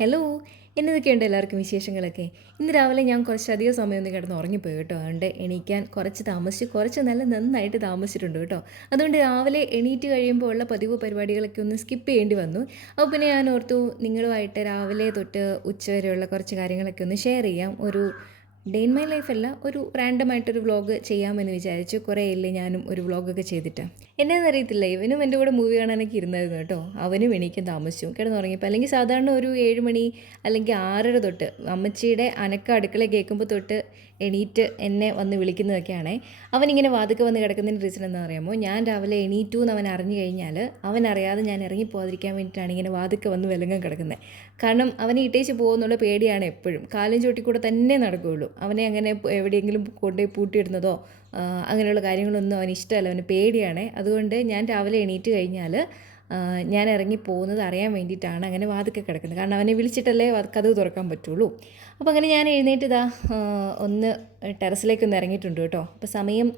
Hello എന്നതൊക്കെയുണ്ട് എല്ലാവർക്കും വിശേഷങ്ങളൊക്കെ. ഇന്ന് രാവിലെ ഞാൻ കുറച്ചധികം സമയം ഒന്ന് കിടന്ന് ഉറങ്ങിപ്പോയി കേട്ടോ. അതുകൊണ്ട് എണീക്കാൻ കുറച്ച് താമസിച്ച് കുറച്ച് നല്ല നന്നായിട്ട് താമസിച്ചിട്ടുണ്ട് കേട്ടോ. അതുകൊണ്ട് രാവിലെ എണീറ്റ് കഴിയുമ്പോൾ ഉള്ള പതിവ് പരിപാടികളൊക്കെ ഒന്ന് സ്കിപ്പ് ചെയ്യേണ്ടി വന്നു. അപ്പോൾ പിന്നെ ഞാൻ ഓർത്തു നിങ്ങളുമായിട്ട് രാവിലെ തൊട്ട് ഉച്ച വരെയുള്ള കുറച്ച് കാര്യങ്ങളൊക്കെ ഒന്ന് ഷെയർ ചെയ്യാം. ഒരു ഡേ ഇൻ മൈ ലൈഫല്ല ഒരു റാൻഡമായിട്ടൊരു വ്ളോഗ് ചെയ്യാമെന്ന് വിചാരിച്ചു കുറേ ഇല്ലേ ഞാനും ഒരു വ്ളോഗൊക്കെ ചെയ്തിട്ട്. എന്നാന്ന് അറിയത്തില്ല ഇവനും എന്റെ കൂടെ മൂവി കാണാനൊക്കെ ഇരുന്നായിരുന്നു കേട്ടോ. അവനും എനിക്കും താമസിച്ചു കിടന്നുറങ്ങിയപ്പോൾ അല്ലെങ്കിൽ സാധാരണ ഒരു ഏഴ് മണി അല്ലെങ്കിൽ ആറര തൊട്ട് അമ്മച്ചിയുടെ അനക്ക അടുക്കള കേൾക്കുമ്പോൾ തൊട്ട് എണീറ്റ് എന്നെ വന്ന് വിളിക്കുന്നതൊക്കെയാണേ. അവനിങ്ങനെ വാതുക്കെ വന്ന് കിടക്കുന്നതിന് റീസൺ എന്താ അറിയാമോ ഞാൻ രാവിലെ എണീറ്റു എന്ന് അവൻ അറിഞ്ഞു കഴിഞ്ഞാൽ അവൻ അറിയാതെ ഞാൻ ഇറങ്ങി പോകാതിരിക്കാൻ വേണ്ടിയിട്ടാണ് ഇങ്ങനെ വാതുക്കെ വന്ന് വിലങ്ങം കിടക്കുന്നത് കാരണം അവനെ ഇട്ടേച്ച് പോകുമെന്നുള്ള പേടിയാണ് എപ്പോഴും. കാലും ചോട്ടിക്കൂടെ തന്നെ നടക്കുകയുള്ളൂ അവനെ അങ്ങനെ എവിടെയെങ്കിലും കൊണ്ടുപോയി പൂട്ടിയിടുന്നതോ അങ്ങനെയുള്ള കാര്യങ്ങളൊന്നും അവന് ഇഷ്ടമല്ല. അവന് പേടിയാണ്. അതുകൊണ്ട് ഞാൻ രാവിലെ എണീറ്റ് കഴിഞ്ഞാൽ ഞാൻ ഇറങ്ങി പോകുന്നത് അറിയാൻ വേണ്ടിയിട്ടാണ് അങ്ങനെ വാതിക്കെ കിടക്കുന്നത്. കാരണം അവനെ വിളിച്ചിട്ടല്ലേ കഥവ് തുറക്കാൻ പറ്റുള്ളൂ. അപ്പോൾ അങ്ങനെ ഞാൻ എഴുന്നേറ്റ് ഇതാ ഒന്ന് ടെറസിലേക്കൊന്ന് ഇറങ്ങിയിട്ടുണ്ട് കേട്ടോ. അപ്പോൾ സമയം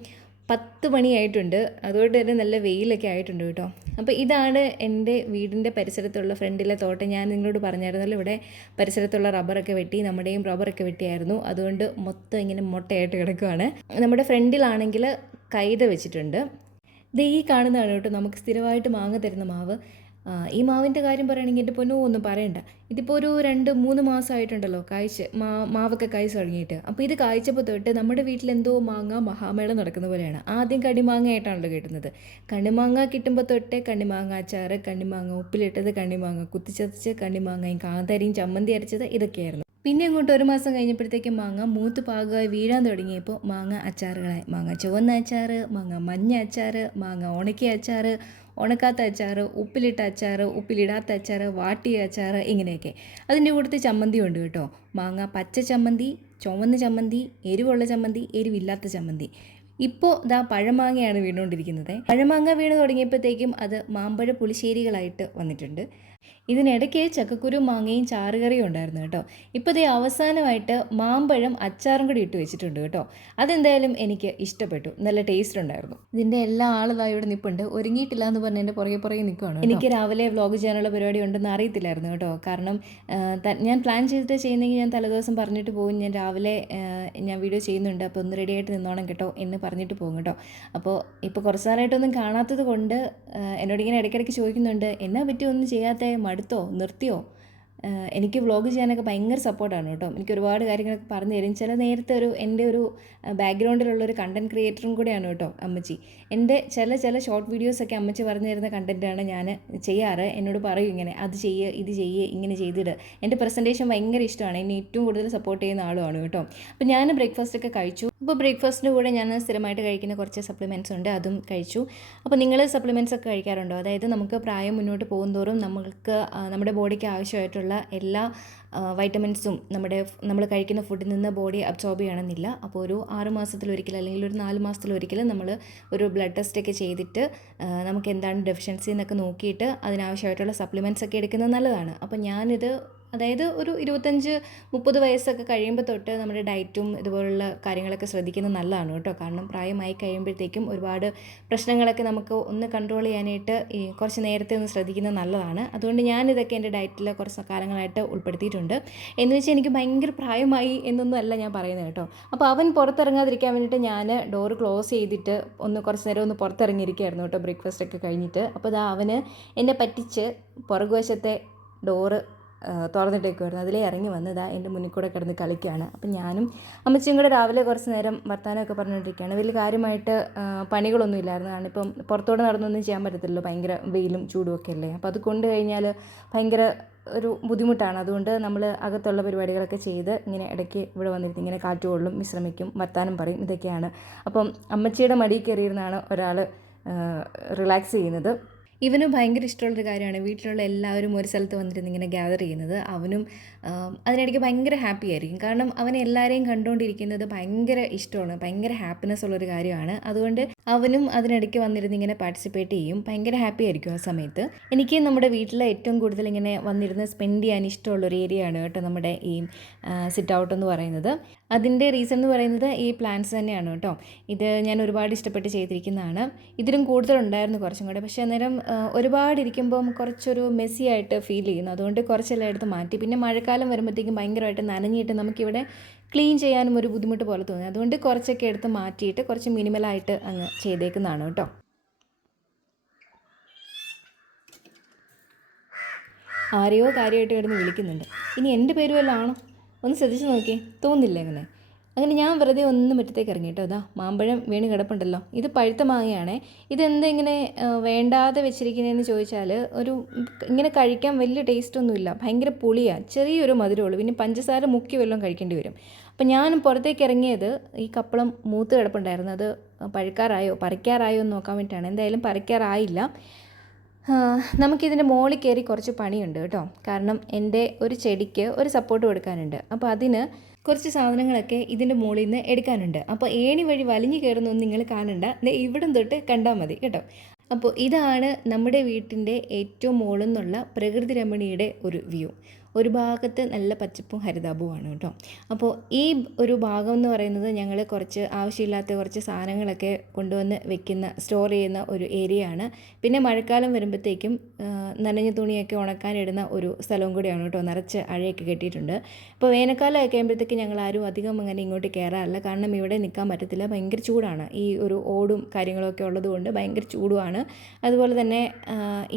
പത്ത് മണിയായിട്ടുണ്ട്. അതുകൊണ്ട് തന്നെ നല്ല വെയിലൊക്കെ ആയിട്ടുണ്ട് കേട്ടോ. അപ്പോൾ ഇതാണ് എന്റെ വീടിന്റെ പരിസരത്തുള്ള ഫ്രണ്ടിലെ തോട്ടം. ഞാൻ നിങ്ങളോട് പറഞ്ഞായിരുന്നല്ലോ ഇവിടെ പരിസരത്തുള്ള റബ്ബറൊക്കെ വെട്ടി നമ്മുടെയും റബ്ബറൊക്കെ വെട്ടിയായിരുന്നു. അതുകൊണ്ട് മൊത്തം ഇങ്ങനെ മുട്ടയായിട്ട് കിടക്കുവാണ്. നമ്മുടെ ഫ്രണ്ടിലാണെങ്കിൽ കൈത വെച്ചിട്ടുണ്ട്. ഇത് ഈ കാണുന്നതാണ് കേട്ടോ നമുക്ക് സ്ഥിരമായിട്ട് മാങ്ങ തരുന്ന മാവ്. ഈ മാവിന്റെ കാര്യം പറയുകയാണെങ്കിൽ എന്റെ പൊന്നോ ഒന്നും പറയണ്ട. ഇതിപ്പോൾ ഒരു രണ്ട് മൂന്ന് മാസമായിട്ടുണ്ടല്ലോ കായ്ച്ച് മാ മാവൊക്കെ കായ്ച്ച് തുടങ്ങിയിട്ട്. അപ്പോൾ ഇത് കായ്ച്ചപ്പോൾ തൊട്ട് നമ്മുടെ വീട്ടിൽ എന്തോ മാങ്ങ മഹാമേള നടക്കുന്ന പോലെയാണ്. ആദ്യം കണ്ണിമാങ്ങയായിട്ടാണല്ലോ കിട്ടുന്നത്. കണ്ണിമാങ്ങ കിട്ടുമ്പോൾ തൊട്ടേ കണ്ണിമാങ്ങ അച്ചാറ് കണ്ണിമാങ്ങ ഉപ്പിലിട്ടത് കണ്ണിമാങ്ങ കുത്തിച്ചതച്ച് കണ്ണിമാങ്ങയും കാന്താരിയും ചമ്മന്തി അരച്ചത് ഇതൊക്കെയായിരുന്നു. പിന്നെ അങ്ങോട്ട് ഒരു മാസം കഴിഞ്ഞപ്പോഴത്തേക്കും മാങ്ങ മൂത്ത് പാകമായി വീഴാൻ തുടങ്ങിയപ്പോൾ മാങ്ങ അച്ചാറുകളായി. മാങ്ങ ചുവന്ന അച്ചാറ് മാങ്ങ മഞ്ഞ അച്ചാറ് മാങ്ങ ഉണക്കിയ അച്ചാറ് ഉണക്കാത്ത അച്ചാറ് ഉപ്പിലിട്ട അച്ചാറ് ഉപ്പിലിടാത്ത അച്ചാറ് വാട്ടിയ അച്ചാറ് ഇങ്ങനെയൊക്കെ. അതിന്റെ കൂട്ടത്തിൽ ചമ്മന്തി ഉണ്ട് കേട്ടോ. മാങ്ങ പച്ച ചമ്മന്തി ചുവന്ന ചമ്മന്തി എരിവുള്ള ചമ്മന്തി എരിവില്ലാത്ത ചമ്മന്തി. ഇപ്പോൾ ദാ പഴമാങ്ങയാണ് വീണുകൊണ്ടിരിക്കുന്നത്. പഴമാങ്ങ വീണ് തുടങ്ങിയപ്പോഴത്തേക്കും അത് മാമ്പഴ പുളിശ്ശേരികളായിട്ട് വന്നിട്ടുണ്ട്. ഇതിനിടയ്ക്ക് ചക്കക്കുരു മാങ്ങയും ചാറുകറിയും ഉണ്ടായിരുന്നു കേട്ടോ. ഇപ്പോൾ ഇതേ അവസാനമായിട്ട് മാമ്പഴം അച്ചാറും കൂടി ഇട്ട് വെച്ചിട്ടുണ്ട് കേട്ടോ. അതെന്തായാലും എനിക്ക് ഇഷ്ടപ്പെട്ടു. നല്ല ടേസ്റ്റ് ഉണ്ടായിരുന്നു. ഇതിന്റെ എല്ലാ ആളുതാ ഇവിടെ നിൽപ്പുണ്ട് ഒരുങ്ങിയിട്ടില്ല എന്ന് പറഞ്ഞ് എന്റെ പുറകെ പുറകെ നിൽക്കുകയാണ് എനിക്ക് രാവിലെ വ്ലോഗ് ചെയ്യാനുള്ള പരിപാടി ഉണ്ടെന്ന് അറിയത്തില്ലായിരുന്നു കേട്ടോ. കാരണം ഞാൻ പ്ലാൻ ചെയ്തിട്ട് ചെയ്യുന്നെങ്കിൽ ഞാൻ തലേദിവസം പറഞ്ഞിട്ട് പോകും. ഞാൻ രാവിലെ ഞാൻ വീഡിയോ ചെയ്യുന്നുണ്ട്. അപ്പോൾ ഒന്ന് റെഡി ആയിട്ട് നിന്നോണം കേട്ടോ എന്ന് പറഞ്ഞിട്ട് പോകും കേട്ടോ. അപ്പോൾ ഇപ്പോൾ കുറച്ച് നാളായിട്ടൊന്നും കാണാത്തത് കൊണ്ട് എന്നോടിങ്ങനെ എന്നോട് ഇങ്ങനെ ഇടയ്ക്കിടയ്ക്ക് ചോദിക്കുന്നുണ്ട്. എന്നാ പറ്റി? ഒന്നും ചെയ്യാത്ത? മടുത്തോ? നിർത്തിയോ ആ, എനിക്ക് വ്ളോഗ് ചെയ്യാനൊക്കെ ഭയങ്കര സപ്പോർട്ടാണ് കേട്ടോ. എനിക്ക് ഒരുപാട് കാര്യങ്ങളൊക്കെ പറഞ്ഞു തരും. ചില നേരത്തെ ഒരു എന്റെ ഒരു ബാക്ക്ഗ്രൗണ്ടിലുള്ള ഒരു കണ്ടന്റ് ക്രിയേറ്ററും കൂടെയാണ് കേട്ടോ അമ്മച്ചി. എന്റെ ചില ചില ഷോർട്ട് വീഡിയോസൊക്കെ അമ്മച്ചി പറഞ്ഞു തരുന്ന കണ്ടന്റാണ് ഞാൻ ചെയ്യാറ്. എന്നോട് പറയും ഇങ്ങനെ അത് ചെയ്യുക ഇത് ചെയ്യുക ഇങ്ങനെ ചെയ്തിട്. എന്റെ പ്രസന്റേഷൻ ഭയങ്കര ഇഷ്ടമാണ്. എന്നെ ഏറ്റവും കൂടുതൽ സപ്പോർട്ട് ചെയ്യുന്ന ആളുമാണ് കേട്ടോ. അപ്പോൾ ഞാൻ ബ്രേക്ക്ഫാസ്റ്റ് ഒക്കെ കഴിച്ചു. അപ്പോൾ ബ്രേക്ക്ഫാസ്റ്റിന്റെ കൂടെ ഞാൻ സ്ഥിരമായിട്ട് കഴിക്കുന്ന കുറച്ച് സപ്ലിമെന്റ്സ് ഉണ്ട് അതും കഴിച്ചു. അപ്പോൾ നിങ്ങൾ സപ്ലിമെന്റ്സ് ഒക്കെ കഴിക്കാറുണ്ടോ? അതായത് നമുക്ക് പ്രായം മുന്നോട്ട് പോകുന്നതോറും നമുക്ക് നമ്മുടെ ബോഡിക്ക് ആവശ്യമായിട്ടുള്ള എല്ലാ വൈറ്റമിൻസും നമ്മുടെ നമ്മൾ കഴിക്കുന്ന ഫുഡിൽ നിന്ന് ബോഡി അബ്സോർബ് ചെയ്യണമെന്നില്ല. അപ്പോൾ ഒരു ആറ് മാസത്തിലൊരിക്കൽ അല്ലെങ്കിൽ ഒരു നാല് മാസത്തിലൊരിക്കൽ നമ്മൾ ഒരു ബ്ലഡ് ടെസ്റ്റ് ഒക്കെ ചെയ്തിട്ട് നമുക്ക് എന്താണ് ഡെഫിഷ്യൻസി എന്നൊക്കെ നോക്കിയിട്ട് അതിനാവശ്യമായിട്ടുള്ള സപ്ലിമെന്റ്സ് ഒക്കെ എടുക്കുന്നത് നല്ലതാണ്. അപ്പോൾ ഞാനിത് അതായത് ഒരു ഇരുപത്തഞ്ച് മുപ്പത് വയസ്സൊക്കെ കഴിയുമ്പോൾ തൊട്ട് നമ്മുടെ ഡയറ്റും ഇതുപോലുള്ള കാര്യങ്ങളൊക്കെ ശ്രദ്ധിക്കുന്നത് നല്ലതാണ് കേട്ടോ. കാരണം പ്രായമായി കഴിയുമ്പോഴത്തേക്കും ഒരുപാട് പ്രശ്നങ്ങളൊക്കെ നമുക്ക് ഒന്ന് കൺട്രോൾ ചെയ്യാനായിട്ട് ഈ കുറച്ച് നേരത്തെ ഒന്ന് ശ്രദ്ധിക്കുന്നത് നല്ലതാണ്. അതുകൊണ്ട് ഞാനിതൊക്കെ എന്റെ ഡയറ്റിൽ കുറച്ച് കാലങ്ങളായിട്ട് ഉൾപ്പെടുത്തിയിട്ടുണ്ട്. എന്ന് വെച്ചാൽ എനിക്ക് ഭയങ്കര പ്രായമായി എന്നൊന്നും അല്ല ഞാൻ പറയുന്നത് കേട്ടോ. അപ്പോൾ അവൻ പുറത്തിറങ്ങാതിരിക്കാൻ വേണ്ടിയിട്ട് ഞാൻ ഡോർ ക്ലോസ് ചെയ്തിട്ട് ഒന്ന് കുറച്ച് നേരം ഒന്ന് പുറത്തിറങ്ങിയിരിക്കുകയായിരുന്നു കേട്ടോ. ബ്രേക്ക്ഫാസ്റ്റ് ഒക്കെ കഴിഞ്ഞിട്ട്. അപ്പോൾ ഇതാ അവന് എന്നെ പറ്റിച്ച് പുറകുവശത്തെ ഡോറ് തുറന്നിട്ടേക്കുമായിരുന്നു അതിലേ ഇറങ്ങി വന്നതാ എന്റെ മുന്നിൽ കൂടെ കിടന്ന് കളിക്കുകയാണ്. അപ്പം ഞാനും അമ്മച്ചിയും കൂടെ രാവിലെ കുറച്ച് നേരം വർത്തമാനമൊക്കെ പറഞ്ഞുകൊണ്ടിരിക്കുകയാണ്. വലിയ കാര്യമായിട്ട് പണികളൊന്നും ഇല്ലായിരുന്നു. കാരണം ഇപ്പം പുറത്തോടെ നടന്നൊന്നും ചെയ്യാൻ പറ്റത്തില്ലല്ലോ. ഭയങ്കര വെയിലും ചൂടും ഒക്കെ അല്ലേ? അപ്പോൾ അത് കൊണ്ട് കഴിഞ്ഞാൽ ഭയങ്കര ഒരു ബുദ്ധിമുട്ടാണ്. അതുകൊണ്ട് നമ്മൾ അകത്തുള്ള പരിപാടികളൊക്കെ ചെയ്ത് ഇങ്ങനെ ഇടയ്ക്ക് ഇവിടെ വന്നിരുന്ന് ഇങ്ങനെ കാറ്റുകൊള്ളും വിശ്രമിക്കും വർത്താനം പറയും ഇതൊക്കെയാണ്. അപ്പം അമ്മച്ചിയുടെ മടിയിൽ കയറിയിരുന്നാണ് ഒരാൾ റിലാക്സ് ചെയ്യുന്നത്. ഇവന് ഭയങ്കര ഇഷ്ടമുള്ളൊരു കാര്യമാണ്. വീട്ടിലുള്ള എല്ലാവരും ഒരു സ്ഥലത്ത് വന്നിരുന്ന് ഇങ്ങനെ ഗ്യാദർ ചെയ്യുന്നത്. അവനും അതിനിടയ്ക്ക് ഭയങ്കര ഹാപ്പി ആയിരിക്കും. കാരണം അവൻ എല്ലാവരെയും കണ്ടുകൊണ്ടിരിക്കുന്നത് ഭയങ്കര ഇഷ്ടമാണ്. ഭയങ്കര ഹാപ്പിനെസ് ഉള്ളൊരു കാര്യമാണ്. അതുകൊണ്ട് അവനും അതിനിടയ്ക്ക് വന്നിരുന്ന് ഇങ്ങനെ പാർട്ടിസിപ്പേറ്റ് ചെയ്യും. ഭയങ്കര ഹാപ്പി ആയിരിക്കും ആ സമയത്ത്. എനിക്ക് നമ്മുടെ വീട്ടിൽ ഏറ്റവും കൂടുതൽ ഇങ്ങനെ വന്നിരുന്ന് സ്പെൻഡ് ചെയ്യാൻ ഇഷ്ടമുള്ളൊരു ഏരിയ ആണ് കേട്ടോ നമ്മുടെ ഈ സിറ്റ് ഔട്ട് എന്ന് പറയുന്നത്. അതിന്റെ റീസൺ എന്ന് പറയുന്നത് ഈ പ്ലാന്റ്സ് തന്നെയാണ് കേട്ടോ. ഇത് ഞാൻ ഒരുപാട് ഇഷ്ടപ്പെട്ട് ചെയ്തിരിക്കുന്നതാണ്. ഇതിലും കൂടുതലുണ്ടായിരുന്നു കുറച്ചും കൂടെ. പക്ഷേ അന്നേരം ഒരുപാട് ഇരിക്കുമ്പം കുറച്ചൊരു മെസ്സി ആയിട്ട് ഫീൽ ചെയ്യുന്നു. അതുകൊണ്ട് കുറച്ചെല്ലാം എടുത്ത് മാറ്റി. പിന്നെ മഴക്കാലം വരുമ്പോഴത്തേക്കും ഭയങ്കരമായിട്ട് നനഞ്ഞിട്ട് നമുക്കിവിടെ ക്ലീൻ ചെയ്യാനും ഒരു ബുദ്ധിമുട്ട് പോലെ തോന്നി. അതുകൊണ്ട് കുറച്ചൊക്കെ എടുത്ത് മാറ്റിയിട്ട് കുറച്ച് മിനിമലായിട്ട് അങ്ങ് ചെയ്തേക്കുന്നതാണ് കേട്ടോ. ആരെയോ കാര്യമായിട്ട് കിടന്ന് വിളിക്കുന്നുണ്ട്. ഇനി എന്റെ പേര് വല്ലതും ആണോ? ഒന്ന് ശ്രദ്ധിച്ച് നോക്കി തോന്നില്ല അങ്ങനെ. അങ്ങനെ ഞാൻ വെറുതെ ഒന്ന് മുറ്റത്തേക്ക് ഇറങ്ങി കേട്ടോ അതാ മാമ്പഴം വീണ് കിടപ്പുണ്ടല്ലോ. ഇത് പഴുത്ത മാങ്ങയാണേ. ഇതെന്താ ഇങ്ങനെ വേണ്ടാതെ വെച്ചിരിക്കുന്നതെന്ന് ചോദിച്ചാൽ ഒരു ഇങ്ങനെ കഴിക്കാൻ വലിയ ടേസ്റ്റ് ഒന്നുമില്ല. ഭയങ്കര പുളിയാണ് ചെറിയൊരു മധുരമുള്ളൂ പിന്നെ പഞ്ചസാര മുക്കി വല്ലതും കഴിക്കേണ്ടി വരും. അപ്പം ഞാൻ പുറത്തേക്ക് ഇറങ്ങിയത് ഈ കപ്പളം മൂത്ത് കിടപ്പുണ്ടായിരുന്നു. അത് പഴുക്കാറായോ പറിക്കാറായോ എന്ന് നോക്കാൻ വേണ്ടിയിട്ടാണ്. എന്തായാലും പറിക്കാറായില്ല. നമുക്കിതിന്റെ മുകളിൽ കയറി കുറച്ച് പണിയുണ്ട് കേട്ടോ. കാരണം എന്റെ ഒരു ചെടിക്ക് ഒരു സപ്പോർട്ട് കൊടുക്കാനുണ്ട്. അപ്പോൾ അതിന് കുറച്ച് സാധനങ്ങളൊക്കെ ഇതിന്റെ മുകളിൽ നിന്ന് എടുക്കാനുണ്ട്. അപ്പോൾ ഏണി വഴി വലിഞ്ഞു കയറുന്നൊന്നും നിങ്ങൾ കാണണ്ട. ഇവിടം തൊട്ട് കണ്ടാൽ മതി കേട്ടോ. അപ്പോൾ ഇതാണ് നമ്മുടെ വീട്ടിന്റെ ഏറ്റവും മുകളിൽ നിന്നുള്ള പ്രകൃതി രമണിയുടെ ഒരു വ്യൂ ഒരു ഭാഗത്ത് നല്ല പച്ചപ്പും ഹരിതാപവുമാണ് കേട്ടോ. അപ്പോൾ ഈ ഒരു ഭാഗം എന്ന് പറയുന്നത് ഞങ്ങൾ കുറച്ച് ആവശ്യമില്ലാത്ത കുറച്ച് സാധനങ്ങളൊക്കെ കൊണ്ടുവന്ന് വെക്കുന്ന സ്റ്റോർ ചെയ്യുന്ന ഒരു ഏരിയ ആണ്. പിന്നെ മഴക്കാലം വരുമ്പോഴത്തേക്കും നനഞ്ഞ തുണിയൊക്കെ ഉണക്കാനിടുന്ന ഒരു സ്ഥലവും കൂടിയാണ് കേട്ടോ. നിറച്ച് അഴയൊക്കെ കെട്ടിയിട്ടുണ്ട്. അപ്പോൾ വേനൽക്കാലമൊക്കെ ആകുമ്പോഴത്തേക്ക് ഞങ്ങൾ ആരും അധികം അങ്ങനെ ഇങ്ങോട്ട് കയറാറില്ല കാരണം ഇവിടെ നിൽക്കാൻ പറ്റത്തില്ല. ഭയങ്കര ചൂടാണ്. ഈ ഒരു ഓടും കാര്യങ്ങളൊക്കെ ഉള്ളതുകൊണ്ട് ഭയങ്കര ചൂടുമാണ്. അതുപോലെ തന്നെ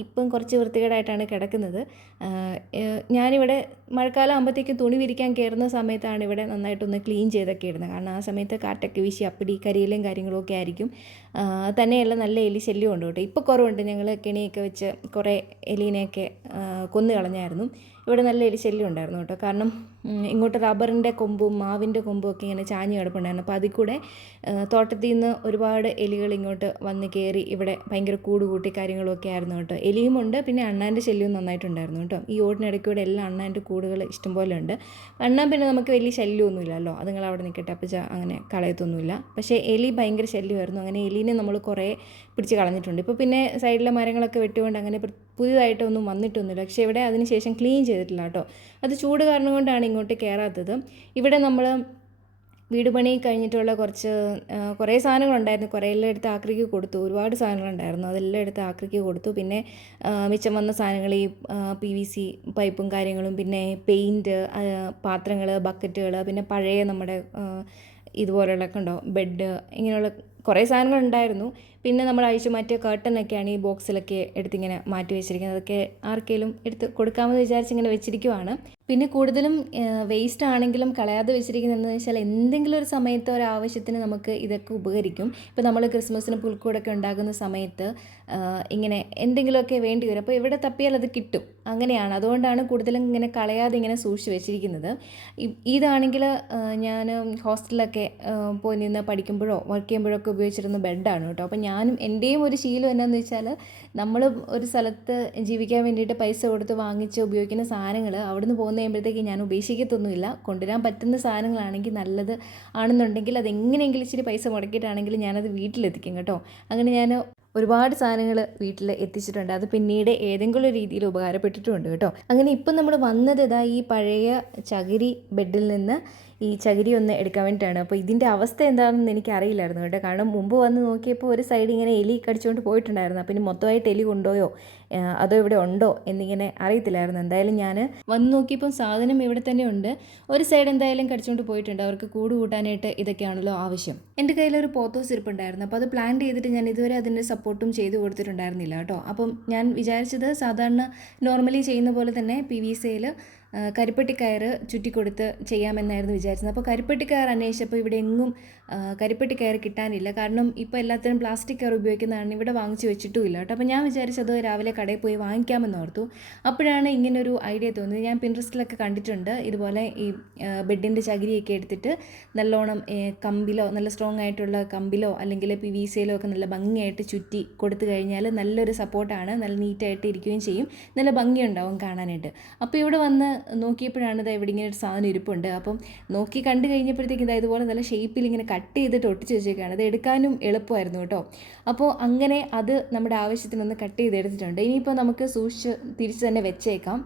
ഇപ്പം കുറച്ച് വൃത്തികേടായിട്ടാണ് കിടക്കുന്നത്. ഞാനിവിടെ മഴക്കാലം ആകുമ്പോഴത്തേക്കും തുണി വിരിക്കാൻ കയറുന്ന സമയത്താണ് ഇവിടെ നന്നായിട്ടൊന്ന് ക്ലീൻ ചെയ്തൊക്കെ ഇടുന്നത്. കാരണം ആ സമയത്ത് കാറ്റൊക്കെ വീശി അപ്പിടി കരിയിലും കാര്യങ്ങളൊക്കെ ആയിരിക്കും. തന്നെയല്ല നല്ല എലി ശല്യം ഉണ്ട് കേട്ടോ. ഇപ്പോൾ കുറവുണ്ട്. ഞങ്ങൾ കെണിയൊക്കെ വെച്ച് കുറേ എലീനെയൊക്കെ കൊന്നു കളഞ്ഞായിരുന്നു ഇവിടെ നല്ല എലി ശല്യം ഉണ്ടായിരുന്നു കേട്ടോ. കാരണം ഇങ്ങോട്ട് റബ്ബറിന്റെ കൊമ്പും മാവിന്റെ കൊമ്പും ഒക്കെ ഇങ്ങനെ ചാഞ്ഞ് കിടപ്പുണ്ടായിരുന്നു. അപ്പോൾ അതിൽ കൂടെ തോട്ടത്തിൽ നിന്ന് ഒരുപാട് എലികൾ ഇങ്ങോട്ട് വന്ന് കയറി ഇവിടെ ഭയങ്കര കൂട് കൂട്ടി കാര്യങ്ങളൊക്കെ ആയിരുന്നു കേട്ടോ. എലിയുമുണ്ട് പിന്നെ അണ്ണാന്റെ ശല്യവും നന്നായിട്ടുണ്ടായിരുന്നു കേട്ടോ. ഈ ഓടിനിടയ്ക്കൂടെ എല്ലാം അണ്ണാന്റെ കൂടുകൾ ഇഷ്ടംപോലെ ഉണ്ട്. അണ്ണാൻ പിന്നെ നമുക്ക് വലിയ ശല്യമൊന്നുമില്ലല്ലോ അത് നിങ്ങൾ അവിടെ നിൽക്കട്ടെ അപ്പം അങ്ങനെ കളയത്തൊന്നുമില്ല. പക്ഷേ എലി ഭയങ്കര ശല്യമായിരുന്നു. അങ്ങനെ എലീനെ നമ്മൾ കുറേ പിടിച്ച് കളഞ്ഞിട്ടുണ്ട്. ഇപ്പോൾ പിന്നെ സൈഡിലെ മരങ്ങളൊക്കെ വെട്ടുകൊണ്ട് അങ്ങനെ പുതിയതായിട്ടൊന്നും വന്നിട്ടൊന്നുമില്ല. പക്ഷെ ഇവിടെ അതിനുശേഷം ക്ലീൻ ചെയ്തിട്ടില്ല കേട്ടോ. അത് ചൂട് കാരണം കൊണ്ടാണ് ഇങ്ങോട്ട് കയറാത്തത് ഇവിടെ നമ്മൾ വീട് പണി കഴിഞ്ഞിട്ടുള്ള കുറച്ച് കുറേ സാധനങ്ങളുണ്ടായിരുന്നു. കുറേ എല്ലാം എടുത്ത് ആക്രിക്ക് കൊടുത്തു. ഒരുപാട് സാധനങ്ങളുണ്ടായിരുന്നു. അതെല്ലാം എടുത്ത് ആക്രിക്ക് കൊടുത്തു. പിന്നെ മിച്ചം വന്ന സാധനങ്ങൾ ഈ പി വി സി പൈപ്പും കാര്യങ്ങളും പിന്നെ പെയിന്റ് പാത്രങ്ങൾ ബക്കറ്റുകൾ പിന്നെ പഴയ നമ്മുടെ ഇതുപോലുള്ളൊക്കെ ഉണ്ടോ? ബെഡ് ഇങ്ങനെയുള്ള കുറേ സാധനങ്ങൾ ഉണ്ടായിരുന്നു. പിന്നെ നമ്മൾ അഴിച്ചു മാറ്റിയ കേട്ടനൊക്കെയാണ് ഈ ബോക്സിലൊക്കെ എടുത്തിങ്ങനെ മാറ്റി വെച്ചിരിക്കുന്നത്. അതൊക്കെ ആർക്കെങ്കിലും എടുത്ത് കൊടുക്കാമെന്ന് വിചാരിച്ച് ഇങ്ങനെ വെച്ചിരിക്കുവാണ്. പിന്നെ കൂടുതലും വേസ്റ്റ് ആണെങ്കിലും കളയാതെ വെച്ചിരിക്കുന്നതെന്ന് വെച്ചാൽ എന്തെങ്കിലും ഒരു സമയത്ത് ഒരു ആവശ്യത്തിന് നമുക്ക് ഇതൊക്കെ ഉപകരിക്കും. ഇപ്പോൾ നമ്മൾ ക്രിസ്മസിന് പുൽക്കൂടൊക്കെ ഉണ്ടാകുന്ന സമയത്ത് ഇങ്ങനെ എന്തെങ്കിലുമൊക്കെ വേണ്ടി വരും. അപ്പോൾ എവിടെ തപ്പിയാൽ അത് കിട്ടും. അങ്ങനെയാണ്. അതുകൊണ്ടാണ് കൂടുതലും ഇങ്ങനെ കളയാതെ ഇങ്ങനെ സൂക്ഷിച്ച് വെച്ചിരിക്കുന്നത്. ഇതാണെങ്കിൽ ഞാൻ ഹോസ്റ്റലിലൊക്കെ പോയി നിന്ന് പഠിക്കുമ്പോഴോ വർക്ക് ചെയ്യുമ്പോഴോ ഒക്കെ ഉപയോഗിച്ചിരുന്ന ബെഡാണ് കേട്ടോ. അപ്പോൾ ഞാനും എന്റെയും ഒരു ശീലം എന്നാന്ന് വെച്ചാൽ നമ്മൾ ഒരു സ്ഥലത്ത് ജീവിക്കാൻ വേണ്ടിയിട്ട് പൈസ കൊടുത്ത് വാങ്ങിച്ച് ഉപയോഗിക്കുന്ന സാധനങ്ങൾ അവിടുന്ന് പോകുന്ന കഴിയുമ്പോഴത്തേക്ക് ഞാൻ ഉപേക്ഷിക്കത്തൊന്നുമില്ല. കൊണ്ടുവരാൻ പറ്റുന്ന സാധനങ്ങളാണെങ്കിൽ നല്ലത് ആണെന്നുണ്ടെങ്കിൽ അത് എങ്ങനെയെങ്കിലും ഇച്ചിരി പൈസ മുടക്കിയിട്ടാണെങ്കിലും ഞാനത് വീട്ടിലെത്തിക്കും കേട്ടോ. അങ്ങനെ ഞാൻ ഒരുപാട് സാധനങ്ങൾ വീട്ടിൽ എത്തിച്ചിട്ടുണ്ട്. അത് പിന്നീട് ഏതെങ്കിലും രീതിയിൽ ഉപകാരപ്പെട്ടിട്ടുണ്ട് കേട്ടോ. അങ്ങനെ ഇപ്പം നമ്മൾ വന്നത് ഇതാ ഈ പഴയ ചകിരി ബെഡിൽ നിന്ന് ഈ ചകിരി ഒന്ന് എടുക്കാൻ വേണ്ടിയിട്ടാണ്. അപ്പോൾ ഇതിന്റെ അവസ്ഥ എന്താണെന്ന് എനിക്ക് അറിയില്ലായിരുന്നു കേട്ടോ. കാരണം മുമ്പ് വന്ന് നോക്കിയപ്പോൾ ഒരു സൈഡ് ഇങ്ങനെ എലി കടിച്ചുകൊണ്ട് പോയിട്ടുണ്ടായിരുന്നു. അപ്പം ഇനി മൊത്തമായിട്ട് എലി കൊണ്ടുപോയോ? അതോ ഇവിടെ ഉണ്ടോ എന്നിങ്ങനെ അറിയത്തില്ലായിരുന്നു. എന്തായാലും ഞാൻ വന്ന് നോക്കിയപ്പോൾ സാധനം ഇവിടെ തന്നെ ഉണ്ട്. ഒരു സൈഡ് എന്തായാലും കടിച്ചുകൊണ്ട് പോയിട്ടുണ്ട്. അവർക്ക് കൂട് കൂട്ടാനായിട്ട് ഇതൊക്കെയാണല്ലോ ആവശ്യം. എന്റെ കയ്യിലൊരു പോത്തോസ് ഇരിപ്പുണ്ടായിരുന്നു. അപ്പോൾ അത് പ്ലാൻ ചെയ്തിട്ട് ഞാൻ ഇതുവരെ അതിന്റെ സപ്പോർട്ടും ചെയ്ത് കൊടുത്തിട്ടുണ്ടായിരുന്നില്ല കേട്ടോ. അപ്പം ഞാൻ വിചാരിച്ചത് സാധാരണ നോർമലി ചെയ്യുന്ന പോലെ തന്നെ പി വി സിയിൽ കരിപ്പെട്ടിക്കയർ ചുറ്റിക്കൊടുത്ത് ചെയ്യാമെന്നായിരുന്നു വിചാരിച്ചത്. അപ്പോൾ കരിപ്പെട്ടിക്കയർ അന്വേഷിച്ചപ്പോൾ ഇവിടെ എങ്ങും കരിപ്പെട്ടി കരിപ്പെട്ടിക്കയർ കിട്ടാനില്ല. കാരണം ഇപ്പോൾ എല്ലാത്തിനും പ്ലാസ്റ്റിക് കയർ ഉപയോഗിക്കുന്നതാണ്. ഇവിടെ വാങ്ങിച്ച് വെച്ചിട്ടുമില്ല കേട്ടോ. അപ്പോൾ ഞാൻ വിചാരിച്ചത് രാവിലെ കടയിൽ പോയി വാങ്ങിക്കാമെന്ന് ഓർത്തു. അപ്പോഴാണ് ഇങ്ങനൊരു ഐഡിയ തോന്നിയത്. ഞാൻ പിൻട്രസ്റ്റിലൊക്കെ കണ്ടിട്ടുണ്ട്. ഇതുപോലെ ഈ ബെഡിന്റെ ചകിരിയൊക്കെ എടുത്തിട്ട് നല്ലോണം കമ്പിലോ നല്ല സ്ട്രോങ് ആയിട്ടുള്ള കമ്പിലോ അല്ലെങ്കിൽ പി വി സിയിലോ ഒക്കെ നല്ല ഭംഗിയായിട്ട് ചുറ്റി കൊടുത്തു കഴിഞ്ഞാൽ നല്ലൊരു സപ്പോർട്ടാണ് നല്ല നീറ്റായിട്ട് ഇരിക്കുകയും ചെയ്യും. നല്ല ഭംഗിയുണ്ടാവും കാണാനായിട്ട്. അപ്പോൾ ഇവിടെ വന്ന് നോക്കിയപ്പോഴാണ് ഇത് എവിടെ ഇങ്ങനെ ഒരു സാധനം ഇരിപ്പുണ്ട്. അപ്പം നോക്കി കണ്ടു കഴിഞ്ഞപ്പോഴത്തേക്കും ഇതാ ഇതുപോലെ നല്ല ഷേപ്പിൽ ഇങ്ങനെ കട്ട് ചെയ്തിട്ട് ഒട്ടിച്ച് വെച്ചേക്കാണ്. ഇത് എടുക്കാനും എളുപ്പമായിരുന്നു കേട്ടോ. അപ്പോൾ അങ്ങനെ അത് നമ്മുടെ ആവശ്യത്തിനൊന്ന് കട്ട് ചെയ്തെടുത്തിട്ടുണ്ട്. ഇനിയിപ്പോൾ നമുക്ക് സൂക്ഷിച്ച് തിരിച്ച് തന്നെ വെച്ചേക്കാം.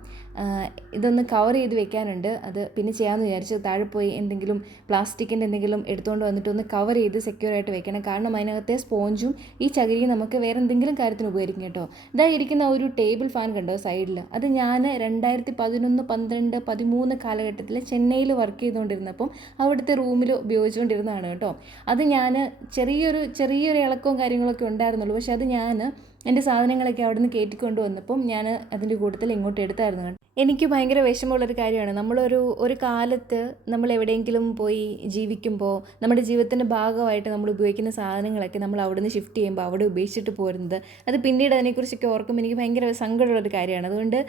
ഇതൊന്ന് കവർ ചെയ്ത് വെക്കാനുണ്ട്. അത് പിന്നെ ചെയ്യാമെന്ന് വിചാരിച്ച് താഴെ പോയി എന്തെങ്കിലും പ്ലാസ്റ്റിക്കിന്റെ എന്തെങ്കിലും എടുത്തുകൊണ്ട് വന്നിട്ട് ഒന്ന് കവർ ചെയ്ത് സെക്യൂർ ആയിട്ട് വെക്കണം. കാരണം അതിനകത്തെ സ്പോഞ്ചും ഈ ചകിരിയും നമുക്ക് വേറെ എന്തെങ്കിലും കാര്യത്തിന് ഉപകരിക്കും കേട്ടോ. ഇതാ ഇരിക്കുന്ന ഒരു ടേബിൾ ഫാൻ കണ്ടോ സൈഡിൽ അത് ഞാൻ രണ്ടായിരത്തി പതിനൊന്ന് പന്ത്രണ്ട് പതിമൂന്ന് കാലഘട്ടത്തിൽ ചെന്നൈയിൽ വർക്ക് ചെയ്തുകൊണ്ടിരുന്നപ്പം അവിടുത്തെ റൂമിൽ ഉപയോഗിച്ചുകൊണ്ടിരുന്നതാണ് കേട്ടോ. അത് ഞാൻ ചെറിയൊരു ചെറിയൊരു ഇളക്കവും കാര്യങ്ങളൊക്കെ ഉണ്ടായിരുന്നുള്ളൂ. പക്ഷേ അത് ഞാൻ എന്റെ സാധനങ്ങളൊക്കെ അവിടെ നിന്ന് കയറ്റിക്കൊണ്ട് വന്നപ്പം ഞാൻ അതിന്റെ കൂട്ടത്തിൽ ഇങ്ങോട്ട് എടുത്തായിരുന്നു കേട്ടോ. എനിക്ക് ഭയങ്കര വിഷമമുള്ളൊരു കാര്യമാണ്. നമ്മളൊരു ഒരു കാലത്ത് നമ്മൾ എവിടെയെങ്കിലും പോയി ജീവിക്കുമ്പോൾ നമ്മുടെ ജീവിതത്തിന്റെ ഭാഗമായിട്ട് നമ്മൾ ഉപയോഗിക്കുന്ന സാധനങ്ങളൊക്കെ നമ്മൾ അവിടെ നിന്ന് ഷിഫ്റ്റ് ചെയ്യുമ്പോൾ അവിടെ ഉപേക്ഷിച്ചിട്ട് പോരുന്നത് അത് പിന്നീട് അതിനെക്കുറിച്ചൊക്കെ ഓർക്കുമ്പോൾ എനിക്ക് ഭയങ്കര സങ്കടമുള്ളൊരു കാര്യമാണ്. അതുകൊണ്ട്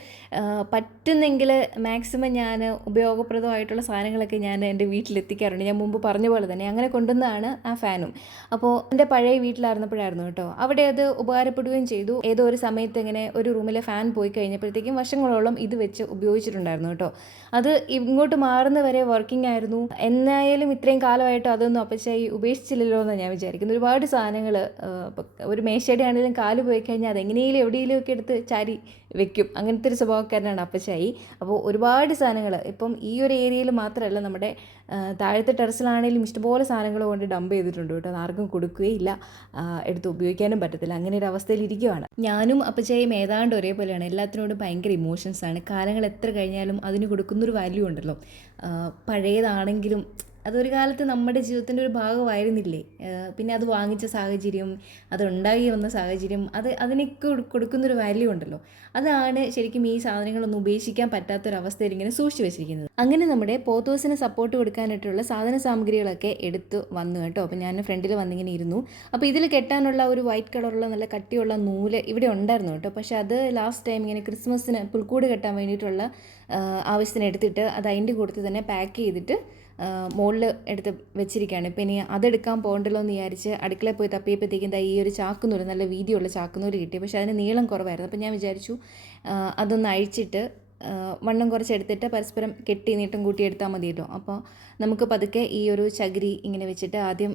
പറ്റുന്നെങ്കിൽ മാക്സിമം ഞാൻ ഉപയോഗപ്രദമായിട്ടുള്ള സാധനങ്ങളൊക്കെ ഞാൻ എന്റെ വീട്ടിലെത്തിക്കാറുണ്ട്. ഞാൻ മുമ്പ് പറഞ്ഞ പോലെ തന്നെ അങ്ങനെ കൊണ്ടുവന്നതാണ് ആ ഫാനും. അപ്പോൾ എന്റെ പഴയ വീട്ടിലായിരുന്നപ്പോഴായിരുന്നു കേട്ടോ. അവിടെ അത് ഉപകാരപ്പെടുകയും ചെയ്തു. ഏതോ ഒരു സമയത്ത് ഇങ്ങനെ ഒരു റൂമിലെ ഫാൻ പോയി കഴിഞ്ഞപ്പോഴത്തേക്കും വർഷങ്ങളോളം ഇത് വെച്ച് ഉപയോഗിച്ചിട്ടുണ്ടായിരുന്നു കേട്ടോ. അത് ഇങ്ങോട്ട് മാറുന്ന വരെ വർക്കിംഗ് ആയിരുന്നു. എന്നായാലും ഇത്രയും കാലമായിട്ട് അതൊന്നും അപ്പച്ചായി ഉപേക്ഷിച്ചില്ലല്ലോ എന്ന് ഞാൻ വിചാരിക്കുന്നു ഒരുപാട് സാധനങ്ങൾ ഒരു മേശയുടെ ആണെങ്കിലും കാൽ പോയി കഴിഞ്ഞാൽ അതെങ്ങനെയും എവിടെയെങ്കിലും ഒക്കെ എടുത്ത് ചാരി വെക്കും. അങ്ങനത്തെ ഒരു സ്വഭാവക്കാരനാണ് അപ്പച്ചായി. അപ്പോൾ ഒരുപാട് സാധനങ്ങൾ ഇപ്പം ഈ ഒരു ഏരിയയിൽ മാത്രമല്ല നമ്മുടെ താഴത്തെ ടെറസിലാണെങ്കിലും ഇഷ്ടംപോലെ സാധനങ്ങൾ കൊണ്ട് ഡംപ് ചെയ്തിട്ടുണ്ട് കേട്ടോ. ആർക്കും കൊടുക്കുകയില്ല. എടുത്ത് ഉപയോഗിക്കാനും പറ്റത്തില്ല. അങ്ങനെ ഒരു അവസ്ഥയിൽ ഇരിക്കുവാണ്. ഞാനും അപ്പച്ചയും ഏതാണ്ട് ഒരേപോലെയാണ്. എല്ലാത്തിനോടും ഭയങ്കര ഇമോഷൻസ് ആണ്. കാലങ്ങൾ എത്ര കഴിഞ്ഞാലും അതിന് കൊടുക്കുന്നൊരു വാല്യൂ ഉണ്ടല്ലോ. പഴയതാണെങ്കിലും അതൊരു കാലത്ത് നമ്മുടെ ജീവിതത്തിന്റെ ഒരു ഭാഗമായിരുന്നില്ലേ? പിന്നെ അത് വാങ്ങിച്ച സാഹചര്യം അത് ഉണ്ടായി വന്ന സാഹചര്യം അത് അതിനൊക്കെ കൊടു- കൊടുക്കുന്നൊരു വാല്യൂ ഉണ്ടല്ലോ. അതാണ് ശരിക്കും ഈ സാധനങ്ങളൊന്നും ഉപേക്ഷിക്കാൻ പറ്റാത്തൊരവസ്ഥയിൽ ഇങ്ങനെ സൂക്ഷിച്ചു വെച്ചിരിക്കുന്നത്. അങ്ങനെ നമ്മുടെ പോത്തോസിന് സപ്പോർട്ട് കൊടുക്കാനായിട്ടുള്ള സാധന സാമഗ്രികളൊക്കെ എടുത്ത് വന്നു കേട്ടോ. അപ്പോൾ ഞാൻ ഫ്രണ്ടിൽ വന്നിങ്ങനെ ഇരുന്നു. അപ്പോൾ ഇതിൽ കെട്ടാനുള്ള ഒരു വൈറ്റ് കളറുള്ള നല്ല കട്ടിയുള്ള നൂൽ ഇവിടെ ഉണ്ടായിരുന്നു കേട്ടോ. പക്ഷേ അത് ലാസ്റ്റ് ടൈം ഇങ്ങനെ ക്രിസ്മസിന് പുൽക്കൂട് കെട്ടാൻ വേണ്ടിയിട്ടുള്ള ആവശ്യത്തിന് എടുത്തിട്ട് അത് അതിന്റെ കൂട്ടത്തിൽ തന്നെ പാക്ക് ചെയ്തിട്ട് മുകളിൽ എടുത്ത് വെച്ചിരിക്കുകയാണ്. ഇപ്പം ഇനി അതെടുക്കാൻ പോകണ്ടല്ലോ എന്ന് വിചാരിച്ച് അടുക്കളയിൽ പോയി തപ്പിയപ്പോഴത്തേക്കും ഈ ഒരു ചാക്കുനൂൽ നല്ല വീതിയുള്ള ചാക്കുനൂൽ കിട്ടി. പക്ഷേ അതിന് നീളം കുറവായിരുന്നു. അപ്പം ഞാൻ വിചാരിച്ചു അതൊന്ന് അഴിച്ചിട്ട് വണ്ണം കുറച്ചെടുത്തിട്ട് പരസ്പരം കെട്ടി നീട്ടം കൂട്ടി എടുത്താൽ മതി മതിയല്ലോ. അപ്പോൾ നമുക്ക് പതുക്കെ ഈ ഒരു ചകിരി ഇങ്ങനെ വെച്ചിട്ട് ആദ്യം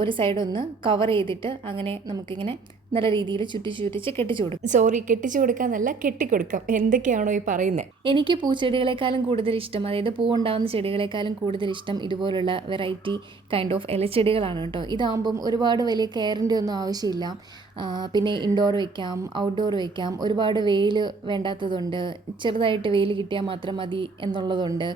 ഒരു സൈഡ് ഒന്ന് കവർ ചെയ്തിട്ട് അങ്ങനെ നമുക്കിങ്ങനെ നല്ല രീതിയിൽ ചുറ്റിച്ച് ചുറ്റിച്ച് കെട്ടിച്ചു കൊടുക്കും. സോറി കെട്ടിച്ചു കൊടുക്കാന്നല്ല കെട്ടിക്കൊടുക്കാം എന്തൊക്കെയാണോ ഈ പറയുന്നത് എനിക്ക് പൂച്ചെടികളെക്കാളും കൂടുതൽ ഇഷ്ടം അതായത് പൂവുണ്ടാകുന്ന ചെടികളെക്കാളും കൂടുതൽ ഇഷ്ടം ഇതുപോലുള്ള വെറൈറ്റി കൈൻഡ് ഓഫ് ഇലച്ചെടികളാണ് കേട്ടോ. ഇതാകുമ്പം ഒരുപാട് വലിയ കെയറിന്റെ ഒന്നും ആവശ്യമില്ല. പിന്നെ ഇൻഡോർ വെക്കാം ഔട്ട്ഡോർ വെക്കാം. ഒരുപാട് വെയിൽ വേണ്ടാത്തതുണ്ട്. ചെറുതായിട്ട് വെയിൽ കിട്ടിയാൽ മാത്രം മതി എന്നുള്ളതുണ്ട്.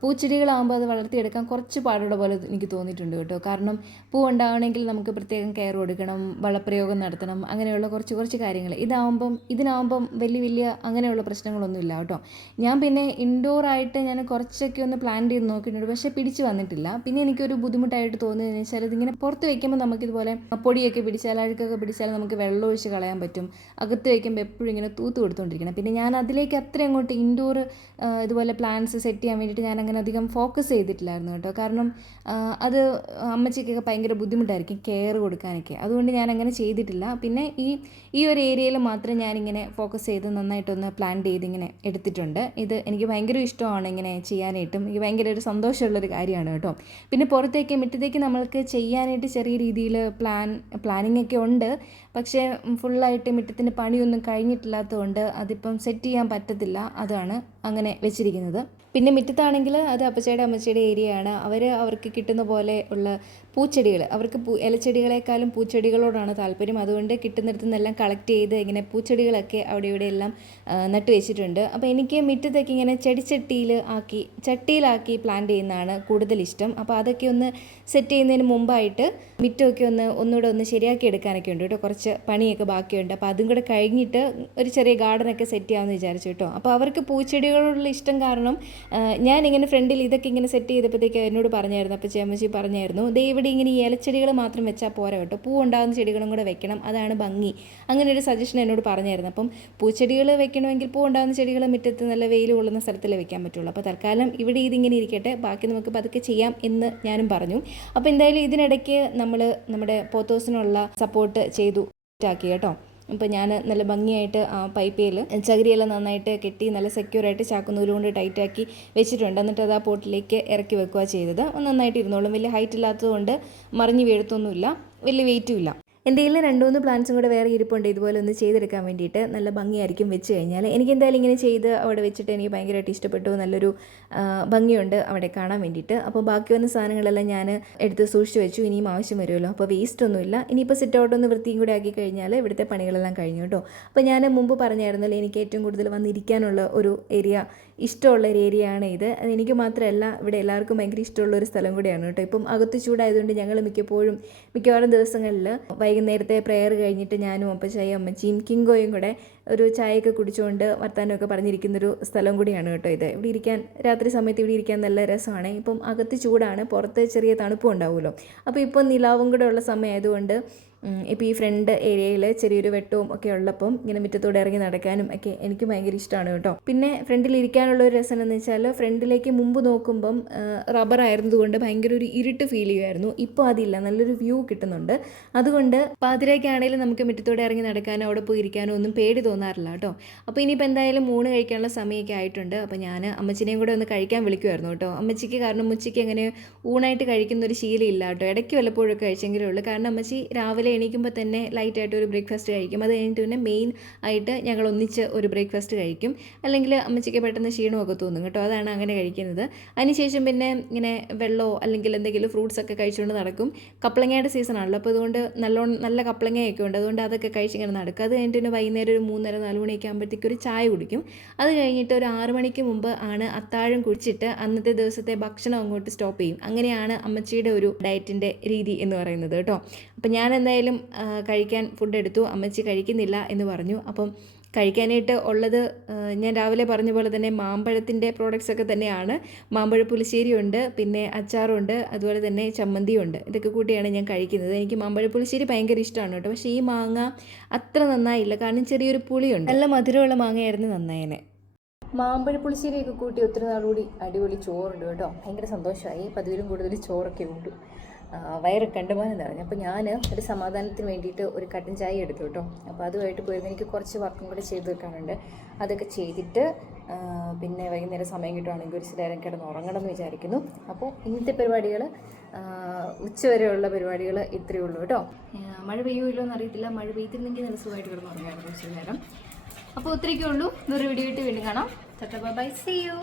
പൂച്ചെടികളാകുമ്പോൾ അത് വളർത്തിയെടുക്കാൻ കുറച്ച് പാടുള്ള പോലെ എനിക്ക് തോന്നിയിട്ടുണ്ട് കേട്ടോ. കാരണം പൂ ഉണ്ടാവണമെങ്കിൽ നമുക്ക് പ്രത്യേകം കെയർ കൊടുക്കണം വളപ്രയോഗം നടത്തണം അങ്ങനെയുള്ള കുറച്ച് കുറച്ച് കാര്യങ്ങൾ. ഇതാവുമ്പം ഇതിനാവുമ്പം വലിയ വലിയ അങ്ങനെയുള്ള പ്രശ്നങ്ങളൊന്നുമില്ല കേട്ടോ. ഞാൻ പിന്നെ ഇൻഡോർ ആയിട്ട് ഞാൻ കുറച്ചൊക്കെ ഒന്ന് പ്ലാൻ ചെയ്ത് നോക്കിയിട്ടുണ്ട്. പക്ഷേ പിടിച്ച് വന്നിട്ടില്ല. പിന്നെ എനിക്കൊരു ബുദ്ധിമുട്ടായിട്ട് തോന്നിയതെന്ന് വെച്ചാൽ ഇതിങ്ങനെ പുറത്ത് വയ്ക്കുമ്പോൾ നമുക്കിതുപോലെ പൊടിയൊക്കെ പിടിച്ചാൽ അഴുക്കൊക്കെ പിടിച്ചാൽ നമുക്ക് വെള്ളം ഒഴിച്ച് കളയാൻ പറ്റും. അകത്ത് വയ്ക്കുമ്പോൾ എപ്പോഴും ഇങ്ങനെ തൂത്ത് കൊടുത്തുകൊണ്ടിരിക്കണം പിന്നെ ഞാൻ അതിലേക്ക് അത്ര അങ്ങോട്ട് ഇൻഡോർ ഇതുപോലെ പ്ലാന്റ്സ് സെറ്റ് ചെയ്യാൻ വേണ്ടിയിട്ട് ഞാൻ അങ്ങനെ അധികം ഫോക്കസ് ചെയ്തിട്ടില്ലായിരുന്നു കേട്ടോ. കാരണം അത് അമ്മച്ചിക്കൊക്കെ ഭയങ്കര ബുദ്ധിമുട്ടായിരിക്കും കെയർ കൊടുക്കാനൊക്കെ. അതുകൊണ്ട് ഞാൻ അങ്ങനെ ചെയ്തിട്ടില്ല. പിന്നെ ഈ ഈ ഒരു ഏരിയയിൽ മാത്രം ഞാനിങ്ങനെ ഫോക്കസ് ചെയ്ത് നന്നായിട്ടൊന്ന് പ്ലാൻ ചെയ്ത് ഇങ്ങനെ എടുത്തിട്ടുണ്ട്. ഇത് എനിക്ക് ഭയങ്കര ഇഷ്ടമാണ് ഇങ്ങനെ ചെയ്യാനായിട്ടും. എനിക്ക് ഭയങ്കര ഒരു സന്തോഷമുള്ളൊരു കാര്യമാണ് കേട്ടോ. പിന്നെ പുറത്തേക്ക് മിറ്റത്തേക്ക് നമ്മൾക്ക് ചെയ്യാനായിട്ട് ചെറിയ രീതിയിൽ പ്ലാൻ പ്ലാനിങ് ഒക്കെ ഉണ്ട്. പക്ഷേ ഫുള്ളായിട്ട് മുറ്റത്തിന്റെ പണിയൊന്നും കഴിഞ്ഞിട്ടില്ലാത്തതുകൊണ്ട് അതിപ്പം സെറ്റ് ചെയ്യാൻ പറ്റത്തില്ല. അതാണ് അങ്ങനെ വെച്ചിരിക്കുന്നത്. പിന്നെ മുറ്റത്താണെങ്കിൽ അത് അപ്പച്ചയുടെ അമ്മച്ചയുടെ ഏരിയയാണ് അവർ അവർക്ക് കിട്ടുന്ന പോലെ ഉള്ള പൂച്ചെടികൾ അവർക്ക് പൂ ഇലച്ചെടികളെക്കാളും പൂച്ചെടികളോടാണ് താല്പര്യം. അതുകൊണ്ട് കിട്ടുന്നിടത്തു നിന്നെല്ലാം കളക്ട് ചെയ്ത് ഇങ്ങനെ പൂച്ചെടികളൊക്കെ അവിടെ ഇവിടെ എല്ലാം നട്ടു വെച്ചിട്ടുണ്ട്. അപ്പോൾ എനിക്ക് മുറ്റത്തൊക്കെ ഇങ്ങനെ ചെടിച്ചട്ടിയിൽ ആക്കി ചട്ടിയിലാക്കി പ്ലാന്റ് ചെയ്യുന്നതാണ് കൂടുതൽ ഇഷ്ടം. അപ്പോൾ അതൊക്കെ ഒന്ന് സെറ്റ് ചെയ്യുന്നതിന് മുമ്പായിട്ട് മിറ്റമൊക്കെ ഒന്ന് ഒന്നുകൂടെ ഒന്ന് ശരിയാക്കി എടുക്കാനൊക്കെ ഉണ്ട് കേട്ടോ. കുറച്ച് പണിയൊക്കെ ബാക്കിയുണ്ട്. അപ്പോൾ അതും കൂടെ കഴിഞ്ഞിട്ട് ഒരു ചെറിയ ഗാർഡനൊക്കെ സെറ്റ് ചെയ്യാമെന്ന് വിചാരിച്ചു കേട്ടോ. അപ്പോൾ അവർക്ക് പൂച്ചെടികളോടുള്ള ഇഷ്ടം കാരണം ഞാൻ ഇങ്ങനെ ഫ്രണ്ടിൽ ഇതൊക്കെ ഇങ്ങനെ സെറ്റ് ചെയ്തപ്പോഴത്തേക്ക് എന്നോട് പറഞ്ഞായിരുന്നു അപ്പോൾ ചേമ്മച്ചി പറഞ്ഞായിരുന്നു ദേ ഇവിടെ ഇങ്ങനെ ഈ ഇലച്ചെടികൾ മാത്രം വെച്ചാൽ പോരാ കേട്ടോ. പൂ ഉണ്ടാകുന്ന ചെടികളും കൂടെ വെക്കണം. അതാണ് ഭംഗി. അങ്ങനെ ഒരു സജഷൻ എന്നോട് പറഞ്ഞായിരുന്നു. അപ്പം പൂച്ചെടികൾ വെക്കണമെങ്കിൽ പൂ ഉണ്ടാകുന്ന ചെടികൾ മുറ്റത്ത് നല്ല വെയിൽ കൊള്ളുന്ന സ്ഥലത്തിൽ വെക്കാൻ പറ്റുള്ളൂ. അപ്പോൾ തൽക്കാലം ഇവിടെ ഇതിങ്ങനെ ഇരിക്കട്ടെ. ബാക്കി നമുക്ക് പതുക്കെ ചെയ്യാം എന്ന് ഞാനും പറഞ്ഞു. അപ്പോൾ എന്തായാലും ഇതിനിടയ്ക്ക് നമ്മൾ നമ്മുടെ പോത്തോസിനുള്ള സപ്പോർട്ട് ചെയ്തു. ആക്കി കേട്ടോ. അപ്പോൾ ഞാൻ നല്ല ഭംഗിയായിട്ട് പൈപ്പയിൽ ചകിരിയെല്ലാം നന്നായിട്ട് കെട്ടി നല്ല സെക്യൂറായിട്ട് ചാക്കുന്നൂര് കൊണ്ട് ടൈറ്റാക്കി വെച്ചിട്ടുണ്ട്. എന്നിട്ട് അത് ആ പോട്ടിലേക്ക് ഇറക്കി വെക്കുക ചെയ്തത്. നന്നായിട്ട് ഇരുന്നോളും. വലിയ ഹൈറ്റ് ഇല്ലാത്തതുകൊണ്ട് മറിഞ്ഞ് വീഴത്തൊന്നുമില്ല. വലിയ വെയിറ്റും ഇല്ല. എന്റെ കയ്യിൽ രണ്ട് മൂന്ന് പ്ലാന്റ്സും കൂടെ വേറെ ഇരിപ്പുണ്ട്. ഇതുപോലെ ഒന്ന് ചെയ്തെടുക്കാൻ വേണ്ടിയിട്ട് നല്ല ഭംഗിയായിരിക്കും വെച്ച് കഴിഞ്ഞാൽ എനിക്ക് എന്തായാലും ഇങ്ങനെ ചെയ്ത് അവിടെ വെച്ചിട്ട് എനിക്ക് ഭയങ്കരമായിട്ട് ഇഷ്ടപ്പെട്ടു. നല്ലൊരു ഭംഗിയുണ്ട് അവിടെ കാണാൻ വേണ്ടിയിട്ട്. അപ്പോൾ ബാക്കി വന്ന സാധനങ്ങളെല്ലാം ഞാൻ എടുത്ത് സൂക്ഷിച്ച് വെച്ചു. ഇനിയും ആവശ്യം വരുമല്ലോ. അപ്പോൾ വേസ്റ്റ് ഒന്നുമില്ല. ഇനിയിപ്പോൾ സിറ്റ് ഔട്ട് ഒന്ന് വൃത്തിയും കൂടി ആക്കി കഴിഞ്ഞാൽ ഇവിടുത്തെ പണികളെല്ലാം കഴിഞ്ഞു കേട്ടോ. അപ്പോൾ ഞാൻ മുമ്പ് പറഞ്ഞായിരുന്നല്ലോ എനിക്ക് ഏറ്റവും കൂടുതൽ വന്നിരിക്കാനുള്ള ഒരു ഏരിയ ഇഷ്ടമുള്ള ഒരു ഏരിയ ആണ് ഇത് എനിക്ക് മാത്രമല്ല ഇവിടെ എല്ലാവർക്കും ഭയങ്കര ഇഷ്ടമുള്ള ഒരു സ്ഥലം കൂടിയാണ് കേട്ടോ. ഇപ്പം അകത്ത് ചൂടായതുകൊണ്ട് ഞങ്ങൾ മിക്കപ്പോഴും മിക്കവാറും ദിവസങ്ങളിൽ വൈകുന്നേരത്തെ പ്രെയർ കഴിഞ്ഞിട്ട് ഞാനും അപ്പച്ചായും അമ്മച്ചിയും കിങ്കോയും കൂടെ ഒരു ചായയൊക്കെ കുടിച്ചുകൊണ്ട് വർത്താനമൊക്കെ പറഞ്ഞിരിക്കുന്നൊരു സ്ഥലം കൂടിയാണ് കേട്ടോ ഇത്. ഇവിടെ ഇരിക്കാൻ രാത്രി സമയത്ത് ഇവിടെ ഇരിക്കാൻ നല്ല രസമാണ്. ഇപ്പം അകത്ത് ചൂടാണ് പുറത്ത് ചെറിയ തണുപ്പും ഉണ്ടാവുമല്ലോ. അപ്പോൾ ഇപ്പോൾ നിലാവും കൂടെ ഉള്ള സമയമായതുകൊണ്ട് ഇപ്പോൾ ഈ ഫ്രണ്ട് ഏരിയയിൽ ചെറിയൊരു വെട്ടവും ഒക്കെ ഉള്ളപ്പം ഇങ്ങനെ മുറ്റത്തൂടെ ഇറങ്ങി നടക്കാനും ഒക്കെ എനിക്ക് ഭയങ്കര ഇഷ്ടമാണ് കേട്ടോ. പിന്നെ ഫ്രണ്ടിൽ ഇരിക്കാനുള്ള ഒരു രസം എന്ന് വെച്ചാൽ ഫ്രണ്ടിലേക്ക് മുമ്പ് നോക്കുമ്പം റബ്ബർ ആയിരുന്നതുകൊണ്ട് ഭയങ്കര ഒരു ഇരുട്ട് ഫീൽ ചെയ്യുമായിരുന്നു ഇപ്പോൾ അതില്ല. നല്ലൊരു വ്യൂ കിട്ടുന്നുണ്ട്. അതുകൊണ്ട് പാതിരയ്ക്കാണെങ്കിലും നമുക്ക് മുറ്റത്തൂടെ ഇറങ്ങി നടക്കാനോ അവിടെ പോയി ഇരിക്കാനോ ഒന്നും പേടി തോന്നാറില്ല കേട്ടോ. അപ്പോൾ ഇനിയിപ്പോൾ എന്തായാലും ഊണ് കഴിക്കാനുള്ള സമയമൊക്കെ ആയിട്ടുണ്ട്. അപ്പോൾ ഞാൻ അമ്മച്ചിനെയും കൂടെ ഒന്ന് കഴിക്കാൻ വിളിക്കുമായിരുന്നു കേട്ടോ. അമ്മച്ചിക്ക് കാരണം ഉച്ചയ്ക്ക് അങ്ങനെ ഊണായിട്ട് കഴിക്കുന്ന ഒരു ശീലമില്ല കേട്ടോ. ഇടയ്ക്ക് വല്ലപ്പോഴൊക്കെ കഴിച്ചെങ്കിലേ ഉള്ളൂ. കാരണം അമ്മച്ചി രാവിലെ എണീക്കുമ്പോൾ തന്നെ ലൈറ്റായിട്ട് ഒരു ബ്രേക്ക്ഫാസ്റ്റ് കഴിക്കും. അത് കഴിഞ്ഞിട്ട് പിന്നെ മെയിൻ ആയിട്ട് ഞങ്ങൾ ഒന്നിച്ച് ഒരു ബ്രേക്ക്ഫാസ്റ്റ് കഴിക്കും. അല്ലെങ്കിൽ അമ്മച്ചിക്ക് പെട്ടെന്ന് ക്ഷീണമൊക്കെ തോന്നും കേട്ടോ. അതാണ് അങ്ങനെ കഴിക്കുന്നത്. അതിനുശേഷം പിന്നെ ഇങ്ങനെ വെള്ളമോ അല്ലെങ്കിൽ എന്തെങ്കിലും ഫ്രൂട്ട്സ് ഒക്കെ കഴിച്ചുകൊണ്ട് നടക്കും. കപ്പളങ്ങയുടെ സീസണാണല്ലോ അപ്പോൾ അതുകൊണ്ട് നല്ലോണം നല്ല കപ്പളങ്ങയൊക്കെ ഉണ്ട്. അതുകൊണ്ട് അതൊക്കെ കഴിച്ചിങ്ങനെ നടക്കും. അത് കഴിഞ്ഞിട്ട് പിന്നെ വൈകുന്നേരം ഒരു മൂന്നര നാല് മണിയൊക്കെ ആകുമ്പോഴത്തേക്ക് ഒരു ചായ കുടിക്കും. അത് കഴിഞ്ഞിട്ട് ഒരു ആറ് മണിക്ക് മുമ്പ് ആണ് അത്താഴം കുടിച്ചിട്ട് അന്നത്തെ ദിവസത്തെ ഭക്ഷണം അങ്ങോട്ട് സ്റ്റോപ്പ് ചെയ്യും. അങ്ങനെയാണ് അമ്മച്ചിയുടെ ഒരു ഡയറ്റിന്റെ രീതി എന്ന് പറയുന്നത് കേട്ടോ. അപ്പം ഞാൻ എന്തായാലും കഴിക്കാൻ ഫുഡ് എടുത്തു. അമ്മച്ചി കഴിക്കുന്നില്ല എന്ന് പറഞ്ഞു. അപ്പം കഴിക്കാനായിട്ട് ഉള്ളത് ഞാൻ രാവിലെ പറഞ്ഞ പോലെ തന്നെ മാമ്പഴത്തിന്റെ പ്രോഡക്റ്റ്സ് ഒക്കെ തന്നെയാണ്. മാമ്പഴ പുളിശ്ശേരി ഉണ്ട് പിന്നെ അച്ചാറുണ്ട് അതുപോലെ തന്നെ ചമ്മന്തിയുണ്ട് ഇതൊക്കെ കൂട്ടിയാണ് ഞാൻ കഴിക്കുന്നത്. എനിക്ക് മാമ്പഴ പുളിശ്ശേരി ഭയങ്കര ഇഷ്ടമാണ് കേട്ടോ. പക്ഷേ ഈ മാങ്ങ അത്ര നന്നായില്ല. കാരണം ചെറിയൊരു പുളിയുണ്ട്. നല്ല മധുരമുള്ള മാങ്ങയായിരുന്നു നന്നായനെ. മാമ്പഴ പുളിശ്ശേരിയൊക്കെ കൂട്ടി ഒത്തിരി നാളുകൂടി അടിപൊളി ചോറുണ്ട് കേട്ടോ. ഭയങ്കര സന്തോഷമായി. പതിവിലും കൂടുതൽ ചോറൊക്കെ ഉണ്ട് വയറ് കണ്ടുമാനം നിറഞ്ഞു. അപ്പോൾ ഞാൻ ഒരു സമാധാനത്തിന് വേണ്ടിയിട്ട് ഒരു കട്ടൻ ചായ എടുത്തു കേട്ടോ. അപ്പോൾ അതുമായിട്ട് പോയിരുന്നു. എനിക്ക് കുറച്ച് വർക്കും കൂടെ ചെയ്ത് വെക്കാനുണ്ട്. അതൊക്കെ ചെയ്തിട്ട് പിന്നെ വൈകുന്നേരം സമയം കിട്ടുവാണെങ്കിൽ ഒരു നേരം കിടന്ന് ഉറങ്ങണം എന്ന് വിചാരിക്കുന്നു. അപ്പോൾ ഇന്നത്തെ പരിപാടികൾ ഉച്ചവരെയുള്ള പരിപാടികൾ ഇത്രയേ ഉള്ളൂ കേട്ടോ. മഴ പെയ്യുമല്ലോ എന്ന് അറിയത്തില്ല. മഴ പെയ്തിരുന്നെങ്കിൽ നല്ല സുഖമായിട്ട് കിടന്ന് ഉറങ്ങായിരുന്നു കുറച്ച് നേരം. അപ്പോൾ ഇത്രയൊക്കെ ഉള്ളൂ. ഇന്നൊരു വീഡിയോ ഇട്ട് വീണ്ടും കാണാം. Bye see you